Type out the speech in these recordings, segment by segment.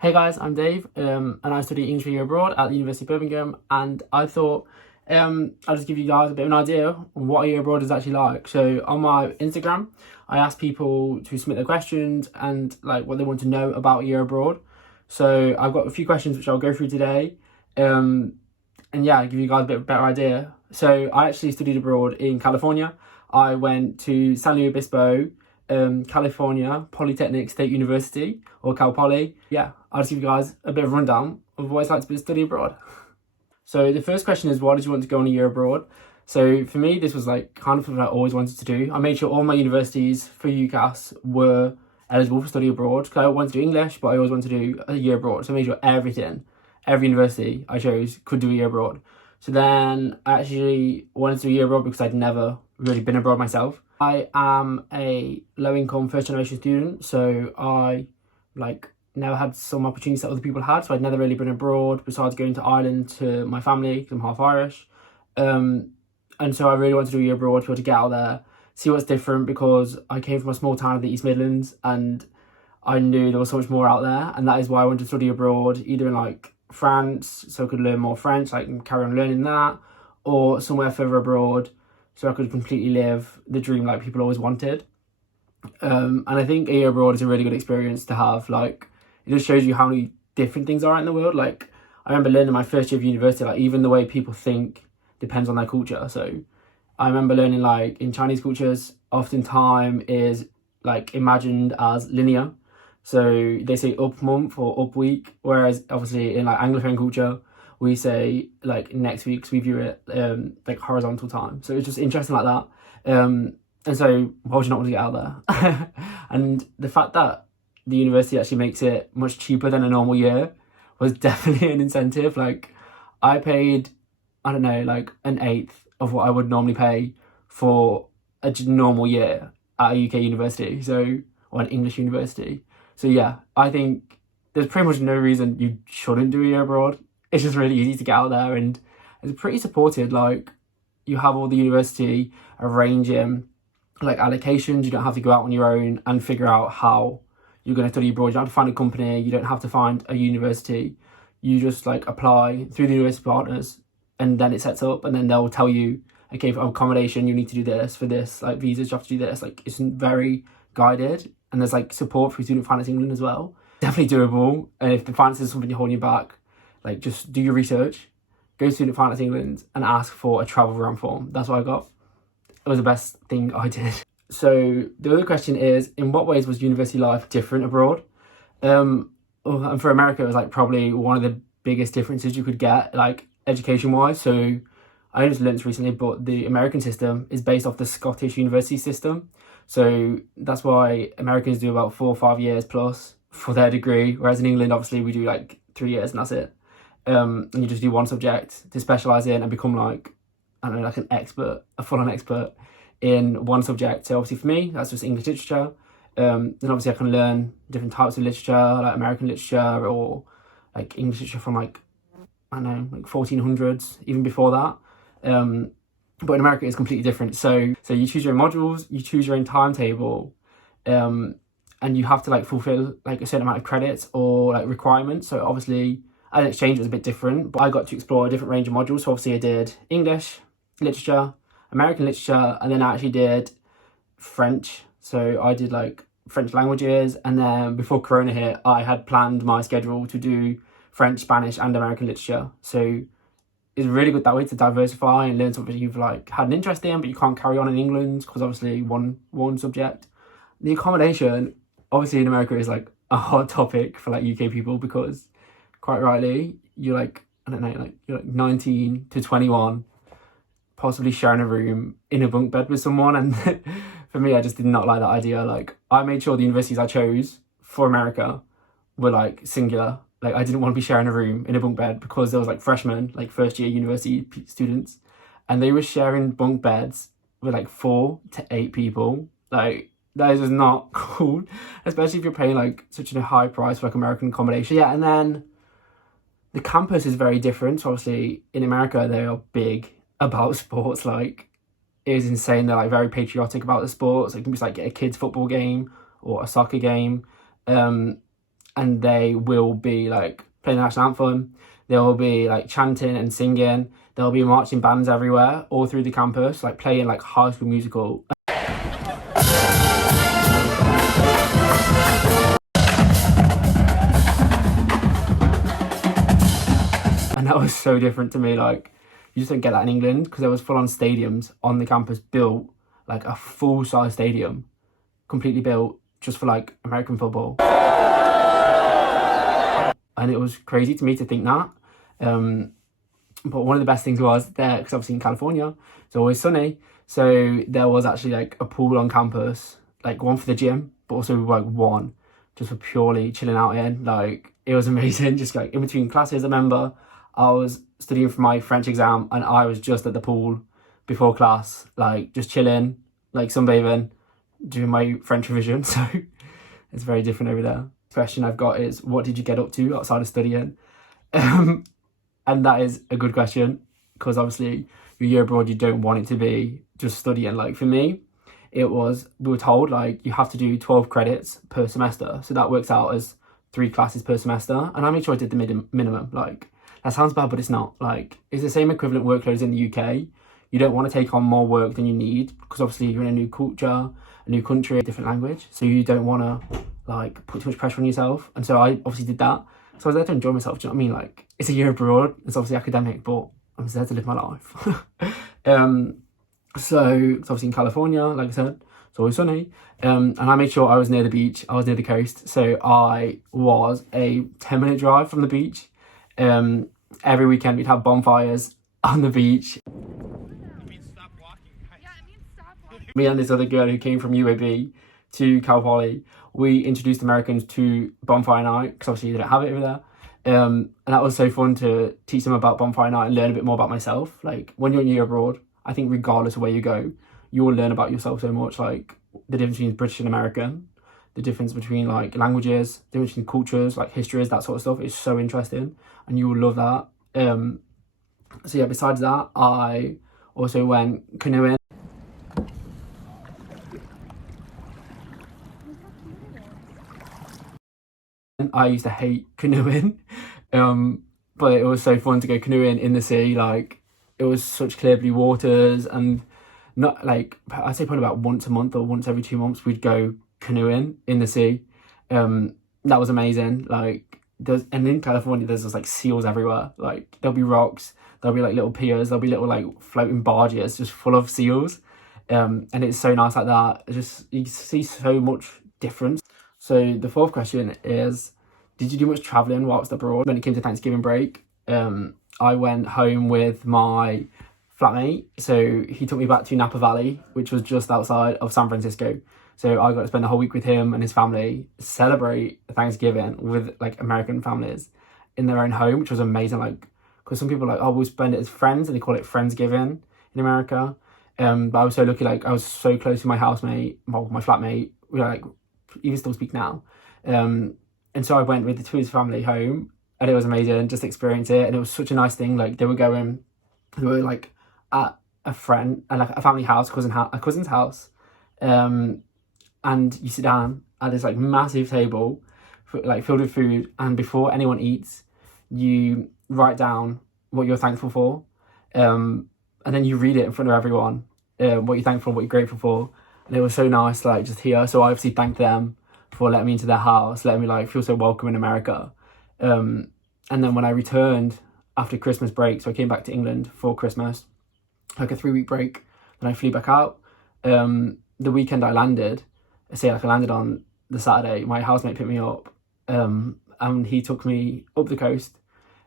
Hey guys, I'm Dave, and I study English for a year abroad at the University of Birmingham, and I thought I'll just give you guys a bit of an idea on what a year abroad is actually like. So on my Instagram, I asked people to submit their questions and like what they want to know about a year abroad. So I've got a few questions which I'll go through today, and yeah, give you guys a bit of a better idea. So I actually studied abroad in California. I went to San Luis Obispo, California Polytechnic State University, or Cal Poly. Yeah, I'll just give you guys a bit of a rundown of what it's like to study abroad. So the first question is, why did you want to go on a year abroad? So for me, this was like kind of what I always wanted to do. I made sure all my universities for UCAS were eligible for study abroad, because I wanted to do English, but I always wanted to do a year abroad. So I made sure every university I chose could do a year abroad. So then I actually wanted to do a year abroad because I'd never really been abroad myself. I am a low-income first-generation student, so I never had some opportunities that other people had. So I'd never really been abroad besides going to Ireland to my family, because I'm half Irish. And so I really wanted to do a year abroad to be able to get out there, see what's different, because I came from a small town in the East Midlands and I knew there was so much more out there, and that is why I wanted to study abroad, either in like France, so I could learn more French, like carry on learning that, or somewhere further abroad, so I could completely live the dream like people always wanted. And I think a year abroad is a really good experience to have. Like, it just shows you how many different things are in the world. Like, I remember learning my first year of university, like even the way people think depends on their culture. So I remember learning like in Chinese cultures, often time is like imagined as linear. So they say up month or up week, whereas obviously in like Anglophone culture, we say like next week, because we view it like horizontal time. So it's just interesting like that. And so why would you not want to get out there? And the fact that the university actually makes it much cheaper than a normal year was definitely an incentive. Like, I paid, I don't know, like an eighth of what I would normally pay for a normal year at a UK university, or an English university. So yeah, I think there's pretty much no reason you shouldn't do a year abroad. It's just really easy to get out there, and it's pretty supported. Like, you have all the university arranging like allocations. You don't have to go out on your own and figure out how you're going to study abroad. You don't have to find a company. You don't have to find a university. You just like apply through the university partners, and then it sets up, and then they'll tell you, okay, for accommodation, you need to do this. For this, like visas, you have to do this. Like, it's very guided, and there's like support through Student Finance England as well. Definitely doable. And if the finance is something you're holding you back, like, just do your research, go to Student Finance England and ask for a travel grant form. That's what I got. It was the best thing I did. So the other question is, in what ways was university life different abroad? And for America, it was like probably one of the biggest differences you could get, like education-wise. So I just learned this recently, but the American system is based off the Scottish university system. So that's why Americans do about 4 or 5 years plus for their degree, whereas in England, obviously, we do like 3 years and that's it. And you just do one subject to specialise in and become like, I don't know, like an expert, a full-on expert in one subject. So obviously for me, that's just English literature. Then obviously I can learn different types of literature, like American literature or like English literature from like, I don't know, like 1400s, even before that. But in America, it's completely different. So you choose your own modules, you choose your own timetable, and you have to like fulfill like a certain amount of credits or like requirements. So obviously, as an exchange, it was a bit different, but I got to explore a different range of modules. So obviously I did English literature, American literature, and then I actually did French. So I did like French languages, and then before Corona hit, I had planned my schedule to do French, Spanish, and American literature. So it's really good that way to diversify and learn something you've like had an interest in, but you can't carry on in England because obviously one subject. The accommodation, obviously in America, is like a hot topic for like UK people, because quite rightly, you're like, I don't know, like you're like 19 to 21, possibly sharing a room in a bunk bed with someone. And for me, I just did not like that idea. Like, I made sure the universities I chose for America were like singular. Like, I didn't want to be sharing a room in a bunk bed, because there was like freshmen, like first year university students, and they were sharing bunk beds with like 4 to 8 people. Like, that is just not cool, especially if you're paying like such a high price for like American accommodation. Yeah, and then the campus is very different. So obviously in America, they are big about sports. Like, it is insane. They're like very patriotic about the sports. Like, it can be like a kids football game or a soccer game. and they will be like playing the national anthem. They'll be like chanting and singing. There'll be marching bands everywhere, all through the campus, like playing like High School Musical. And that was so different to me. Like, you just don't get that in England, because there was full-on stadiums on the campus built, like a full-size stadium, completely built just for like American football. And it was crazy to me to think that. But one of the best things was there, because obviously in California, it's always sunny. So there was actually like a pool on campus, like one for the gym, but also like one just for purely chilling out in. Like, it was amazing. Just like in between classes, I remember I was studying for my French exam and I was just at the pool before class, like just chilling, like sunbathing, doing my French revision. So it's very different over there. Question I've got is, what did you get up to outside of studying? And that is a good question, because obviously your year abroad, you don't want it to be just studying. Like for me, we were told like you have to do 12 credits per semester. So that works out as 3 classes per semester. And I made sure I did the minimum. Like, that sounds bad, but it's not. Like, it's the same equivalent workload as in the UK. You don't want to take on more work than you need, because obviously you're in a new culture, a new country, a different language. So you don't want to like put too much pressure on yourself. And so I obviously did that. So I was there to enjoy myself. Do you know what I mean? Like, it's a year abroad. It's obviously academic, but I'm there to live my life. So it's obviously in California, like I said, it's always sunny. And I made sure I was near the beach. I was near the coast. So I was a 10-minute drive from the beach. Every weekend we'd have bonfires on the beach. Stop walking, guys. Yeah, it means stop walking. Me and this other girl who came from UAB to Cal Poly, we introduced Americans to bonfire night, because obviously they don't have it over there. And that was so fun to teach them about bonfire night and learn a bit more about myself. Like, when you're in year abroad, I think regardless of where you go, you will learn about yourself so much. Like, the difference between British and American, the difference between like languages, the difference between cultures, like histories, that sort of stuff is so interesting, and you will love that. So yeah, besides that, I also went canoeing. I used to hate canoeing, but it was so fun to go canoeing in the sea. Like, it was such clear blue waters, and not like, I'd say probably about once a month or once every 2 months we'd go canoeing in the sea. That was amazing. Like, and in California there's just like seals everywhere. Like, there'll be rocks, there'll be like little piers, there'll be little like floating barges just full of seals. And it's so nice like that. It's just, you see so much difference. So the 4th question is, did you do much traveling whilst abroad? When it came to Thanksgiving break, I went home with my flatmate. So he took me back to Napa Valley, which was just outside of San Francisco. So I got to spend the whole week with him and his family, celebrate Thanksgiving with like American families in their own home, which was amazing. Like, because some people are like, oh, we'll spend it as friends, and they call it Friendsgiving in America. But I was so lucky, like I was so close to my housemate, my flatmate. We like even still speak now. And so I went with to his family home, and it was amazing, just experience it. And it was such a nice thing. Like, they were like at a friend and like a family house, a cousin's house. And you sit down at this like massive table, like filled with food, and before anyone eats, you write down what you're thankful for, and then you read it in front of everyone, what you're thankful for, what you're grateful for. And it was so nice, like, just here. So I obviously thanked them for letting me into their house, letting me like feel so welcome in America. And then when I returned after Christmas break, so I came back to England for Christmas, like a 3-week break, then I flew back out. The weekend I landed, I landed on the Saturday, my housemate picked me up, and he took me up the coast,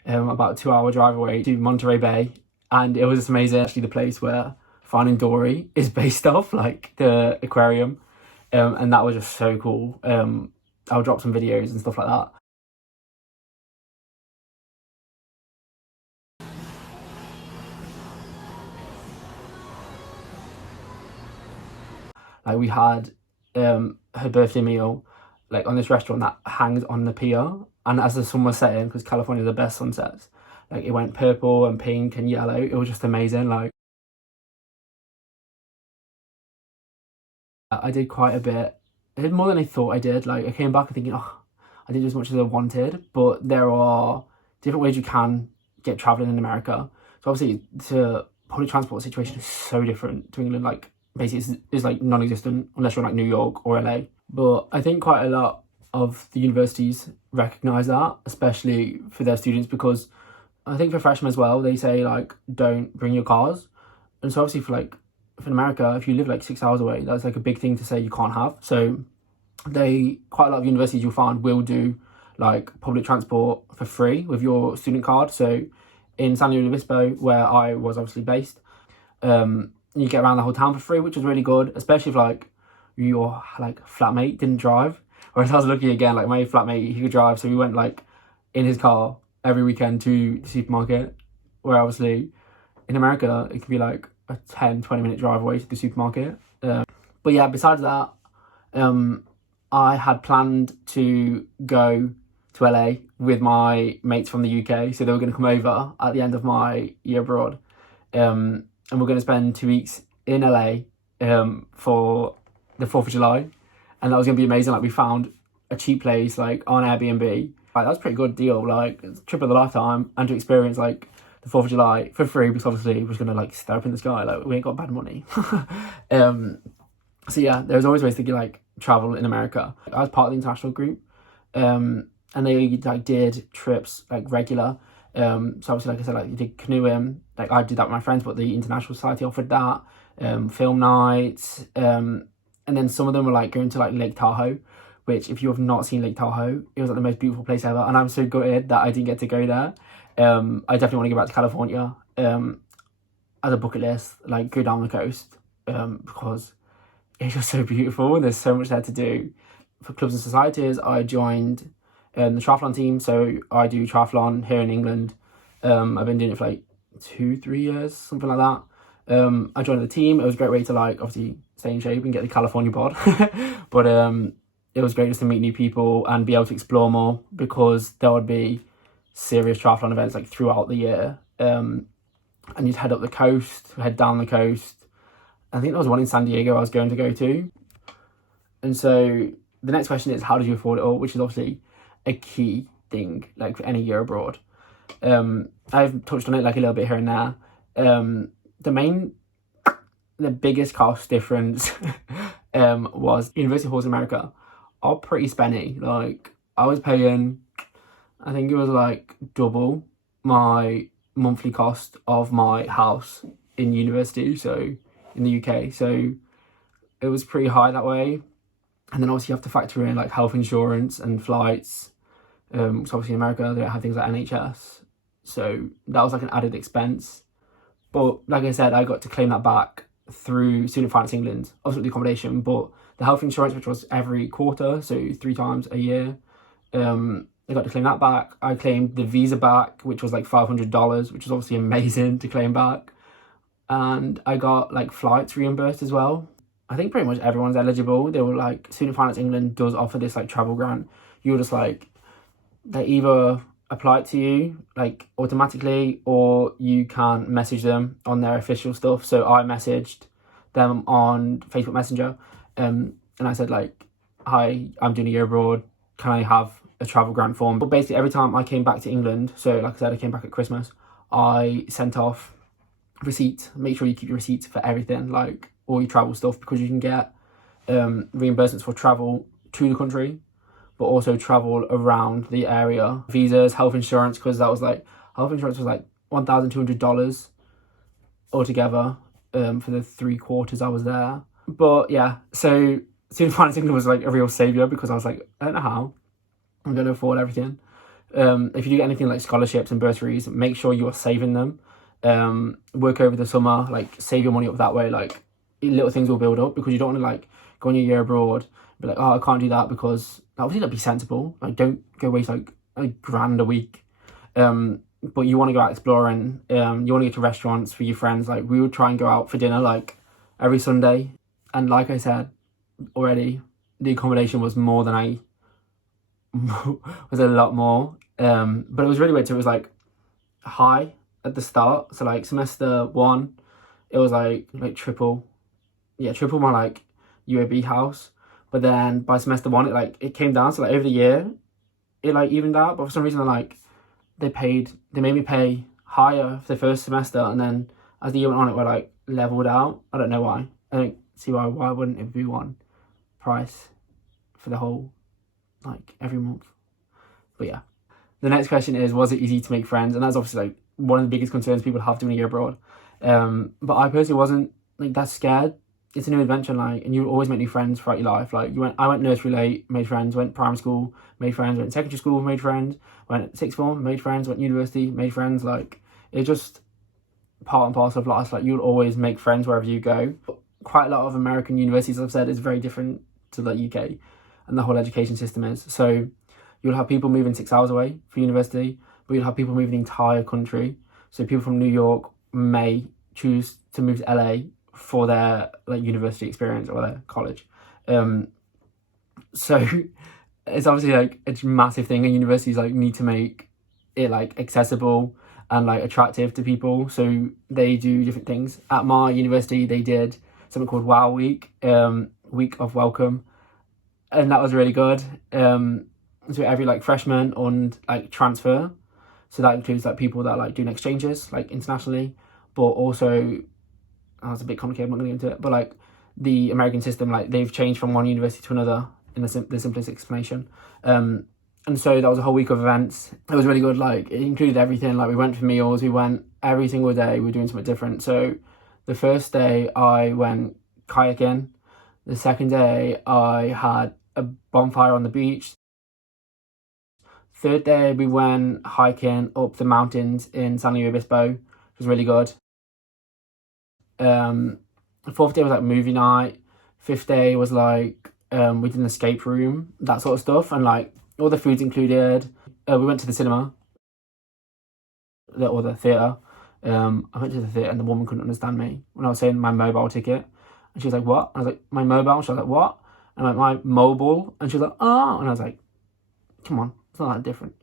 about a 2-hour drive away to Monterey Bay. And it was just amazing. Actually, the place where Finding Dory is based off, like the aquarium. And that was just so cool. I'll drop some videos and stuff like that. Like, we had her birthday meal like on this restaurant that hangs on the pier, and as the sun was setting, because California is the best sunsets, like it went purple and pink and yellow. It was just amazing. Like, I did quite a bit. I did more than I thought I did. Like, I came back thinking, oh, I didn't do as much as I wanted, but there are different ways you can get traveling in America. So obviously the public transport situation is so different to England. Like basically it's like non-existent unless you're like New York or LA. But I think quite a lot of the universities recognize that, especially for their students, because I think for freshmen as well, they say like don't bring your cars. And so obviously for America, if you live like 6 hours away, that's like a big thing to say you can't have. So quite a lot of universities you'll find will do like public transport for free with your student card. So in San Luis Obispo, where I was obviously based, you get around the whole town for free, which was really good, especially if like your like flatmate didn't drive. Whereas I was lucky again, like my flatmate, he could drive, so we went like in his car every weekend to the supermarket, where obviously in America it could be like a 10-20 minute drive away to the supermarket. But yeah, besides that, I had planned to go to LA with my mates from the UK, so they were going to come over at the end of my year abroad, and we're going to spend 2 weeks in LA for the 4th of July, and that was going to be amazing. Like we found a cheap place like on Airbnb. Like that was a pretty good deal, like it's a trip of the lifetime, and to experience like the 4th of July for free, because obviously we're just going to like stare up in the sky, like we ain't got bad money. So yeah, there's always ways to get like travel in America. I was part of the international group, and they like did trips like regular. So obviously, like I said, like you did canoeing. Like I did that with my friends, but the International Society offered that. Film nights, and then some of them were like going to like Lake Tahoe, which if you have not seen Lake Tahoe, it was like the most beautiful place ever. And I'm so gutted that I didn't get to go there. I definitely want to go back to California as a bucket list, like go down the coast, because it's just so beautiful and there's so much there to do. For clubs and societies, I joined the triathlon team, so I do triathlon here in England. I've been doing it for like 2-3 years, something like that. I joined the team. It was a great way to like obviously stay in shape and get the California bod. But it was great just to meet new people and be able to explore more, because there would be serious triathlon events like throughout the year. And you'd head up the coast, head down the coast. I think there was one in San Diego I was going to go to. And so the next question is, how did you afford it all? Which is obviously a key thing, like for any year abroad. I've touched on it like a little bit here and there. The biggest cost difference was University halls in America are pretty spenny. Like I was paying, I think it was like double my monthly cost of my house in university, so in the UK. So it was pretty high that way. And then obviously you have to factor in like health insurance and flights. So obviously in America they don't have things like NHS, so that was like an added expense. But like I said, I got to claim that back through Student Finance England, obviously the accommodation, but the health insurance, which was every quarter, so 3 times a year, I got to claim that back. I claimed the visa back, which was like $500, which was obviously amazing to claim back. And I got like flights reimbursed as well. I think pretty much everyone's eligible. They were like, Student Finance England does offer this like travel grant. You're just like, they either apply it to you like automatically, or you can message them on their official stuff. So I messaged them on Facebook Messenger, and I said like, hi, I'm doing a year abroad, can I have a travel grant form? But basically every time I came back to England, so like I said, I came back at Christmas, I sent off receipts. Make sure you keep your receipts for everything, like all your travel stuff, because you can get reimbursements for travel to the country, but also travel around the area. Visas, health insurance, because health insurance was like $1,200 altogether for the 3 quarters I was there. But yeah, so Student Finance England was like a real saviour, because I was like, I don't know how I'm going to afford everything. If you do get anything like scholarships and bursaries, make sure you are saving them. Work over the summer, like save your money up that way. Like little things will build up, because you don't want to like go on your year abroad, be like, oh, I can't do that, because obviously that'd be sensible. Like don't go waste like $1,000 a week. But you want to go out exploring. You want to go to restaurants for your friends. Like we would try and go out for dinner like every Sunday. And like I said already, the accommodation was more than was a lot more. But it was really weird. So it was like high at the start. So like semester 1, it was like triple my like UAB house. But then by semester 1, it came down. So like over the year, it like evened out, but for some reason like they made me pay higher for the first semester, and then as the year went on, it were like leveled out. I don't know why. I don't see why wouldn't it be one price for the whole, like, every month. But yeah, the next question is, was it easy to make friends? And that's obviously like one of the biggest concerns people have doing a year abroad. But I personally wasn't like that scared. It's a new adventure, like, and you always make new friends throughout your life. Like, I went nursery late, made friends, went primary school, made friends, went secondary school, made friends, went sixth form, made friends, went university, made friends. Like, it's just part and parcel of life. Like, you'll always make friends wherever you go. Quite a lot of American universities, I've said, is very different to the UK and the whole education system is. So you'll have people moving 6 hours away for university, but you'll have people moving the entire country. So people from New York may choose to move to LA for their like university experience or their college. So it's obviously like a massive thing, and universities like need to make it like accessible and like attractive to people. So they do different things. At my university, they did something called Wow Week, Week of Welcome, and that was really good. So every like freshman and like transfer, so that includes like people that like doing exchanges like internationally, but also it's a bit complicated, I'm not going to get into it, but like the American system, like they've changed from one university to another in the simplest explanation. And so that was a whole week of events. It was really good. Like, it included everything. Like, we went for meals, we went every single day, we were doing something different. So the first day I went kayaking. The second day I had a bonfire on the beach. Third day we went hiking up the mountains in San Luis Obispo, which was really good. Fourth day was like movie night. Fifth day was like we did an escape room, that sort of stuff, and like all the food's included. We went to the cinema, or the theatre. I went to the theatre and the woman couldn't understand me when I was saying my mobile ticket, and she was like, "What?" I was like, "My mobile." She was like, "What?" And I went, "My mobile," and she was like, "Oh," and I was like, "Come on, it's not that different."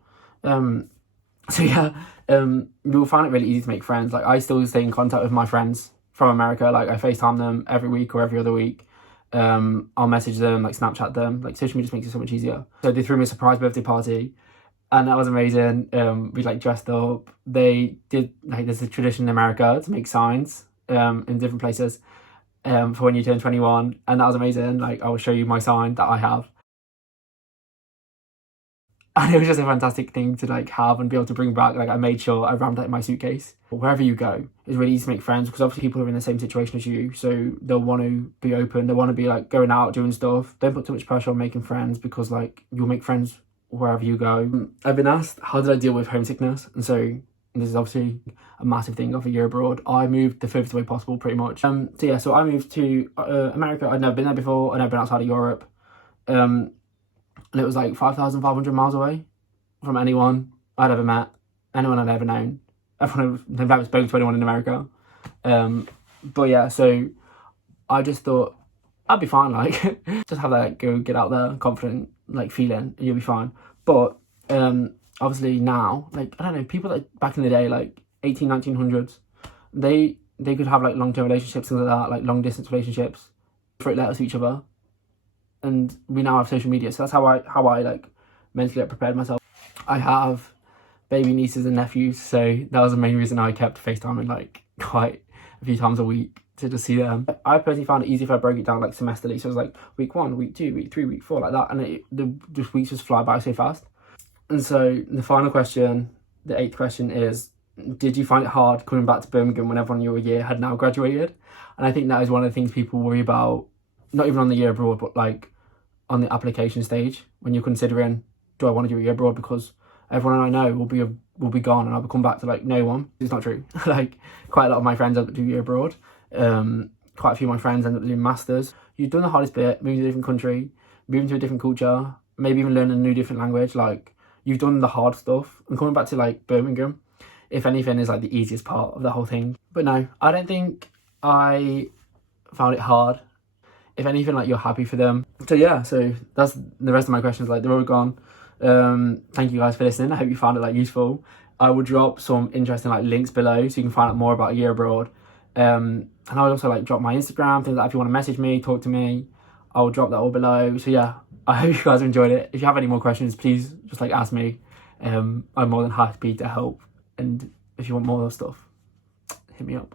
So yeah, you'll find it really easy to make friends. Like, I still stay in contact with my friends from America. Like, I FaceTime them every week or every other week. I'll message them, like Snapchat them. Like, social media just makes it so much easier. So they threw me a surprise birthday party, and that was amazing. We like dressed up. They did like, there's a tradition in America to make signs in different places for when you turn 21, and that was amazing. Like, I will show you my sign that I have. And it was just a fantastic thing to like have and be able to bring back. Like, I made sure I rammed that in my suitcase. Wherever you go, it's really easy to make friends, because obviously people are in the same situation as you, so they'll want to be open. They want to be like going out, doing stuff. Don't put too much pressure on making friends, because like you'll make friends wherever you go. I've been asked, how did I deal with homesickness? And so this is obviously a massive thing of a year abroad. I moved the furthest away possible, pretty much. So yeah, so I moved to America. I'd never been there before. I'd never been outside of Europe. And it was like 5,500 miles away from anyone I'd ever met, anyone I'd ever known. I've never spoken to anyone in America. But yeah, so I just thought I'd be fine, like, just have that like, go get out there, confident, like, feeling, and you'll be fine. But obviously now, like, I don't know, people that back in the day, like 1900s, they could have like long-term relationships, things like that, like long distance relationships, for letters to each other. And we now have social media, so that's how I like mentally prepared myself. I have baby nieces and nephews, so that was the main reason I kept FaceTiming like quite a few times a week to just see them. I personally found it easy if I broke it down like semesterly, so it was like week 1, week 2, week 3, week 4, like that, and the weeks just fly by so fast. And so the final question, the 8th question, is, did you find it hard coming back to Birmingham when everyone in your year had now graduated? And I think that is one of the things people worry about, not even on the year abroad, but like on the application stage, when you're considering, do I want to do a year abroad? Because everyone I know will be gone, and I'll come back to like no one. It's not true. Like, quite a lot of my friends end up doing a year abroad. Quite a few of my friends end up doing masters. You've done the hardest bit, moving to a different country, moving to a different culture, maybe even learning a new different language. Like, you've done the hard stuff, and coming back to like Birmingham, if anything, is like the easiest part of the whole thing. But no, I don't think I found it hard. If anything, like, you're happy for them. So yeah, so that's the rest of my questions. Like, they're all gone. Thank you guys for listening. I hope you found it like useful. I will drop some interesting like links below so you can find out more about a year abroad. And I'll also like drop my Instagram, things like that. If you want to message me, talk to me, I'll drop that all below. So yeah, I hope you guys enjoyed it. If you have any more questions, please just like ask me. I'm more than happy to help. And if you want more of that stuff, hit me up.